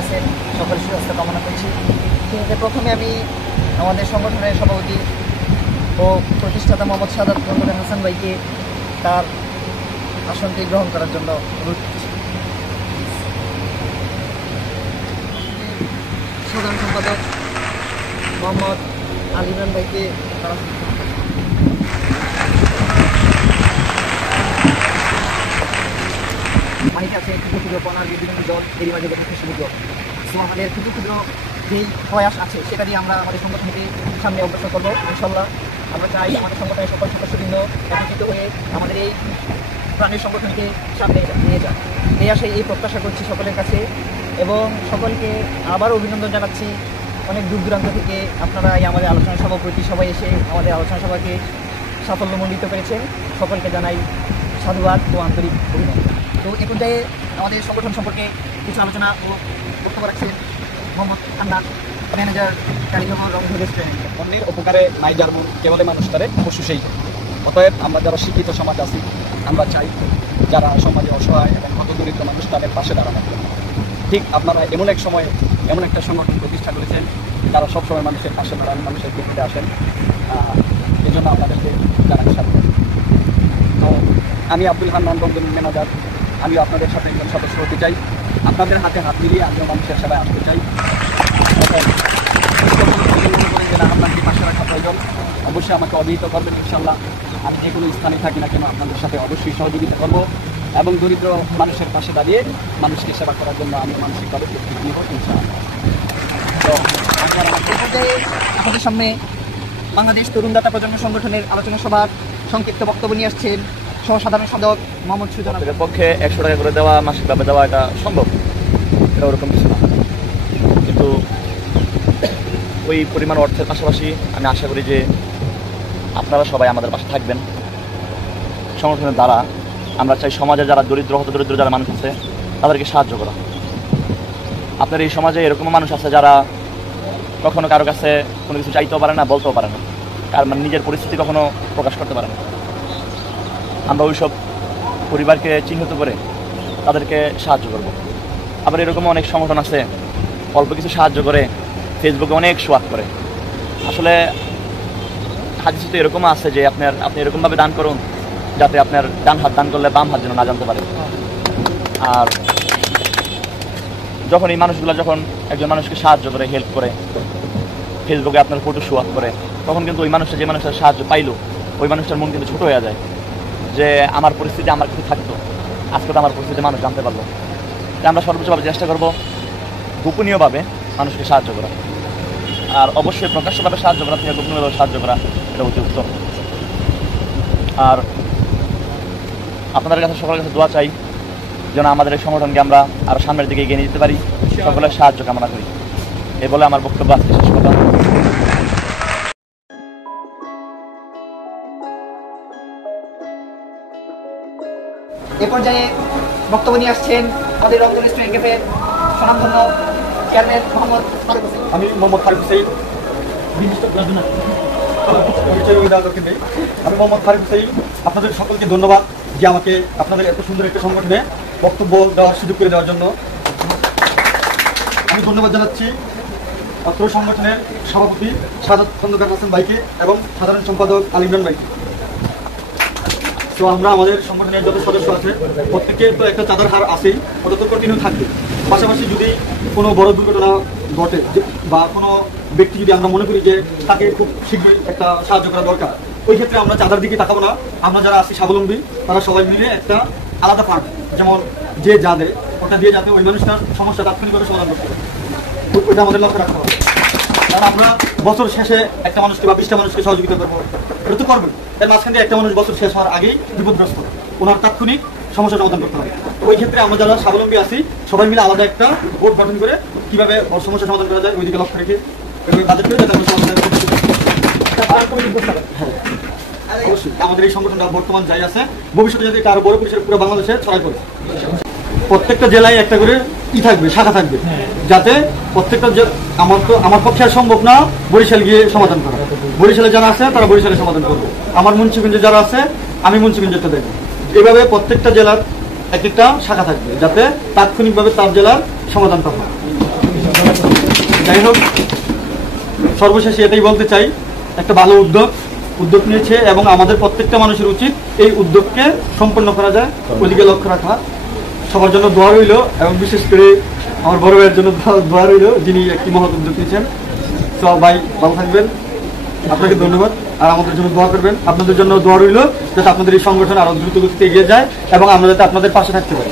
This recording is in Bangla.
আছেন, সকলের সুস্বাস্থ্য কামনা করছি। প্রথমে আমি আমাদের সংগঠনের সভাপতি ও প্রতিষ্ঠাতা মোহাম্মদ সাদাত হাসান ভাইকে তার আসনটি গ্রহণ করার জন্য অনুরোধ করছি। সাধারণ সম্পাদক মোহাম্মদ আলী ইমরান ভাইকে তারা পানিতে আছে ক্ষুদ্র ক্ষুদ্র কণার বিভিন্ন জল, এরই মাঝে গঠিত সমুদ্র। তো আমাদের ক্ষুদ্র ক্ষুদ্র যেই প্রয়াস আছে সেটা দিয়ে আমরা আমাদের সংগঠনকে সামনে অগ্রসর করবো ইনশাল্লাহ। আমরা চাই আমাদের সংগঠনের সকল সদস্যবৃন্দ একত্রিত হয়ে আমাদের এই প্রাণের সংগঠনকে সামনে নিয়ে যান, এই আশায় এই প্রত্যাশা করছি সকলের কাছে। এবং সকলকে আবারও অভিনন্দন জানাচ্ছি। অনেক দূর দূরান্ত থেকে আপনারা এই আমাদের আলোচনা সভা প্রতি সবাই এসে আমাদের আলোচনা সভাকে সাফল্যমণ্ডিত করেছেন। সকলকে জানাই সাধুবাদ ও আন্তরিক অভিনন্দন। তো এ পর্যায়ে আমাদের সংগঠন সম্পর্কে কিছু আলোচনা ও বক্তব্য রাখছেন মোহাম্মদ খান্না, ম্যানেজার কারিগর রংধু রেস্টুরেন্ট। অন্যের উপকারে নাই যার মন কেবলে মানুষ তারে পশু সেই। অতএব আমরা যারা শিক্ষিত সমাজ আছি, আমরা চাই যারা সমাজে অসহায় এবং হতদরিদ্র মানুষ তাদের পাশে দাঁড়ানো। ঠিক আপনারা এমন এক সময় এমন একটা সংগঠন প্রতিষ্ঠা করেছেন যারা সবসময় মানুষের পাশে দাঁড়ান, মানুষের বিপদে আসেন। এই জন্য আপনাদেরকে জানাতে স্বাগত। তো আমি আব্দুল হান্নান রংধুর ম্যানেজার, আমিও আপনাদের সাথে একজন সদস্য হতে চাই। আপনাদের হাতে হাত মিলিয়ে আমিও মানুষের সেবায় আসতে চাই। যারা আপনাকে পাশে রাখা প্রয়োজন অবশ্যই আমাকে অবহিত করবেন ইনশাল্লাহ। আমি যে কোনো স্থানে থাকি না কেন আপনাদের সাথে অবশ্যই সহযোগিতা করবো এবং দরিদ্র মানুষের পাশে দাঁড়িয়ে মানুষকে সেবা করার জন্য আমি মানসিকভাবে প্রস্তুত নিব ইনশাআল্লাহ। তো আপনাদের সামনে বাংলাদেশ তরুণ দাতা প্রজন্ম সংগঠনের আলোচনা সভার সংক্ষিপ্ত বক্তব্য নিয়ে আসছেন সহসাধারণ সম্পাদক মোহাম্মদ সুজন। আপনাদের পক্ষে 100 টাকা করে দেওয়া, মাসিকভাবে দেওয়া এটা সম্ভব, এটা ওরকম কিছু না। কিন্তু ওই পরিমাণ অর্থের পাশাপাশি আমি আশা করি যে আপনারা সবাই আমাদের পাশে থাকবেন। সংগঠনের দ্বারা আমরা চাই সমাজে যারা হতদরিদ্র যারা মানুষ আছে তাদেরকে সাহায্য করা। আপনার এই সমাজে এরকম মানুষ আছে যারা কখনো কারো কাছে কোনো কিছু চাইতেও পারে না, বলতেও পারে না, মানে নিজের পরিস্থিতি কখনো প্রকাশ করতে পারে না। আমরা ওইসব পরিবারকে চিহ্নিত করে তাদেরকে সাহায্য করব। আবার এরকম অনেক সংগঠন আছে অল্প কিছু সাহায্য করে ফেসবুকে অনেক শো আপ করে। আসলে হাদিসে তো এরকম আছে যে আপনি এরকমভাবে দান করুন যাতে আপনার ডান হাত দান করলে বাম হাত যেন না জানতে পারে। আর যখন এই মানুষগুলো যখন একজন মানুষকে সাহায্য করে, হেল্প করে, ফেসবুকে আপনার ফটো শো আপ করে, তখন কিন্তু ওই মানুষটা যে মানুষটার সাহায্য পাইলো ওই মানুষটার মন কিন্তু ছোটো হয়ে যায় যে আমার পরিস্থিতি আমার কিছু থাকতো, আজকে তো আমার পরিস্থিতি মানুষ জানতে পারলো। তাই আমরা সর্বোচ্চভাবে চেষ্টা করব গোপনীয়ভাবে মানুষকে সাহায্য করা, আর অবশ্যই প্রকাশ্যভাবে সাহায্য করা থেকে গোপনীয়ভাবে সাহায্য করা এটা অতি উত্তম। আর আপনাদের কাছে সকলের কাছে দোয়া চাই যেন আমাদের এই সংগঠনকে আমরা আরও সামনের দিকে এগিয়ে নিয়ে যেতে পারি, সকলের সাহায্য কামনা করি। এ বলে আমার বক্তব্য আজকে শেষ করলাম। এ পর্যায়ে বক্তব্য নিয়ে আসছেন আমাদের রংধু রেস্টুরেন্ট ক্যাফের স্বনামধন্য চেয়ারম্যান মোহাম্মদ ফারুক হোসেন। আমি মোহাম্মদ ফারুক হোসেন, আমি মোহাম্মদ ফারুক হোসেন। আপনাদের সকলকে ধন্যবাদ যে আমাকে আপনাদের এত সুন্দর একটা সংগঠনে বক্তব্য দেওয়ার সুযোগ করে দেওয়ার জন্য। আমি ধন্যবাদ জানাচ্ছি অত্র সংগঠনের সভাপতি সাদাত হাসান ভাইকে এবং সাধারণ সম্পাদক আলী ইমরান ভাইকে। তো আমরা আমাদের সংগঠনের যত সদস্য আছে প্রত্যেকের তো একটা চাঁদার হার আছেই, ওটা তো কন্টিনিউ থাকবে। পাশাপাশি যদি কোনো বড় দুর্ঘটনা ঘটে বা কোনো ব্যক্তি যদি আমরা মনে করি যে তাকে খুব শীঘ্রই একটা সাহায্য করা দরকার, ওই ক্ষেত্রে আমরা চাঁদার দিকে তাকাবো না। আমরা যারা আছি স্বাবলম্বী তারা সবাই মিলে একটা আলাদা ফান্ড, যেমন যে যা দেয় ওটা দিয়ে যাতে ওই মানুষটার সমস্যা তাৎক্ষণিকভাবে সমাধান করতে পারে, ওইটা আমাদের লক্ষ্য রাখতে হবে। কারণ আমরা বছর শেষে একটা মানুষকে বা 20টা মানুষকে সহযোগিতা করবো, এটা তো করবেন। এর মাঝখান থেকে একটা মানুষ বছর শেষ হওয়ার আগেই বিপদগ্রস্ত, ওনার তাৎক্ষণিক সমস্যা সমাধান করতে হবে। ওই ক্ষেত্রে আমরা যারা স্বাবলম্বী আছি সবাই মিলে আলাদা একটা বোর্ড গঠন করে কীভাবে সমস্যা সমাধান করা যায় ওই দিকে লক্ষ্য রেখে বাজেট করে যাতে আমরা সমাধান অবশ্যই আমাদের এই সংগঠনটা বর্তমান যাই আছে ভবিষ্যতে যদি আরো বড় পরিসরে পুরো বাংলাদেশে ছড়াই পড়ে। প্রত্যেকটা জেলায় একটা করে থাকবে, শাখা থাকবে, যাতে প্রত্যেকটা আমার পক্ষে আর সম্ভব না বরিশাল গিয়ে সমাধান করা। বরিশালে যারা আছে তারা বরিশালে সমাধান করবে, আমার মুন্সিগঞ্জে যারা আছে আমি মুন্সিগঞ্জেরটা দেখবো। এভাবে প্রত্যেকটা জেলার এক একটা শাখা থাকবে যাতে তাৎক্ষণিকভাবে তার জেলার সমাধানটা হয়। যাই হোক, সর্বশেষে এটাই বলতে চাই, একটা ভালো উদ্যোগ নিয়েছে এবং আমাদের প্রত্যেকটা মানুষের উচিত এই উদ্যোগকে সম্পন্ন করা যায় ওদিকে লক্ষ্য রাখা। সবার জন্য দোয়া রইল এবং বিশেষ করে আমার বড় ভাইয়ের জন্য দোয়া রইল, যিনি একটি মহৎ উদ্যোগ নিয়েছেন। তো ভাই ভালো থাকবেন, আপনাকে ধন্যবাদ, আর আমাদের জন্য দোয়া করবেন। আপনাদের জন্য দোয়া রইল যাতে আপনাদের এই সংগঠন আরো দ্রুত গতিতে এগিয়ে যায় এবং আমরা যাতে আপনাদের পাশে থাকতে পারি।